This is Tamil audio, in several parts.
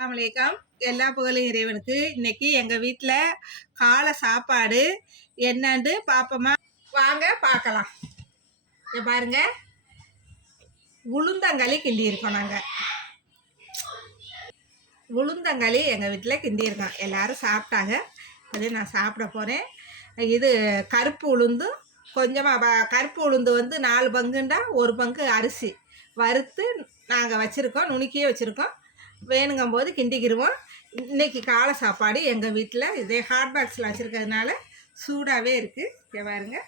அஸ்ஸலாமு எல்லா புகழும் இறைவனுக்கு. இன்னைக்கு எங்கள் வீட்டில் காலை சாப்பாடு என்னன்னு பார்ப்போமா வாங்க பார்க்கலாம் இங்க பாருங்க. உளுந்தங்களி கிண்டி இருக்கோம் நாங்கள் உளுந்தங்களி எங்கள் வீட்டில் கிண்டி இருக்கோம் எல்லாரும் சாப்பிட்டாங்க. அது நான் சாப்பிட போகிறேன் இது கருப்பு உளுந்தும் கொஞ்சமாக கருப்பு உளுந்து வந்து நாலு பங்குண்டா ஒரு பங்கு அரிசி. வறுத்து நாங்கள் வச்சுருக்கோம் நுணுக்கியே வச்சுருக்கோம். வேணுங்கும் போது கிண்டிக்கிடுவோம் இன்றைக்கி காலை சாப்பாடு எங்கள் வீட்டில் இதே ஹாட் பாக்ஸில் வச்சுருக்கிறதுனால சூடாகவே இருக்குது பாருங்க.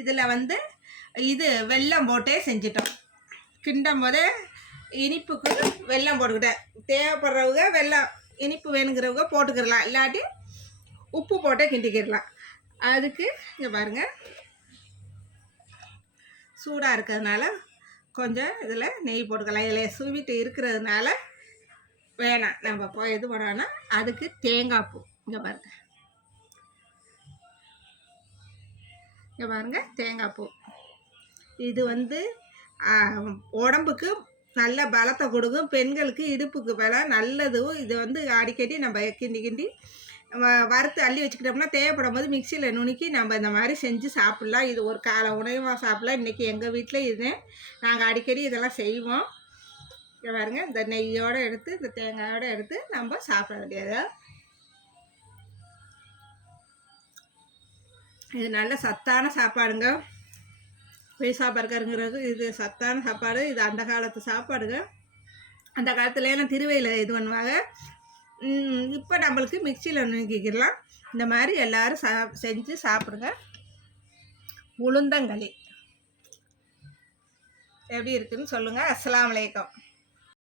இதில் வந்து இது வெல்லம் போட்டே செஞ்சிட்டோம். கிண்டும் போதே இனிப்புக்கு வெல்லம் போட்டுக்கிட்டேன். தேவைப்படுறவங்க வெல்லம் இனிப்பு வேணுங்கிறவங்க போட்டுக்கிடலாம். இல்லாட்டி உப்பு போட்டே கிண்டிக்கிடலாம். அதுக்கு இங்கே பாருங்கள் சூடாக இருக்கிறதுனால கொஞ்சம் இதில் நெய் போட்டுக்கலாம். இதில் ஸ்வீட் இருக்கிறதுனால வேணாம். நம்ம இப்போ இது பண்ணோன்னா அதுக்கு தேங்காய் பூ. இங்கே பாருங்க. இங்கே பாருங்க தேங்காய் பூ. இது வந்து உடம்புக்கு நல்ல பலத்தை கொடுக்கும் பெண்களுக்கு இடுப்புக்கு பலம் நல்லதும் இது வந்து அடிக்கடி நம்ம கிண்டி கிண்டி வறுத்து அள்ளி வச்சுக்கிட்டோம்னா தேவைப்படும் போது மிக்சியில் நுணுக்கி நம்ம இந்த மாதிரி செஞ்சு சாப்பிட்லாம். இது ஒரு காலை உணவாக சாப்பிட்லாம். இன்றைக்கி எங்கள் வீட்டில் இது. நாங்கள் அடிக்கடி இதெல்லாம் செய்வோம். இங்க பாருங்க இந்த நெய்யோடு எடுத்து இந்த தேங்காயோடு எடுத்து நம்ம சாப்பிட வேண்டியது. இது நல்ல சத்தான சாப்பாடுங்க. போய் பர்கருங்கிறது இது சத்தான சாப்பாடு. இது அந்த காலத்து சாப்பாடுங்க. அந்த காலத்துலலாம் திருவையில் இது பண்ணுவாங்க. இப்போ நம்மளுக்கு மிக்சியில் நுணுக்கிக்கலாம். இந்த மாதிரி எல்லாரும் சா செஞ்சு சாப்பிடுங்க. உளுந்தங்களி. எப்படி இருக்குன்னு சொல்லுங்கள் அஸ்லாம் வலைக்கம்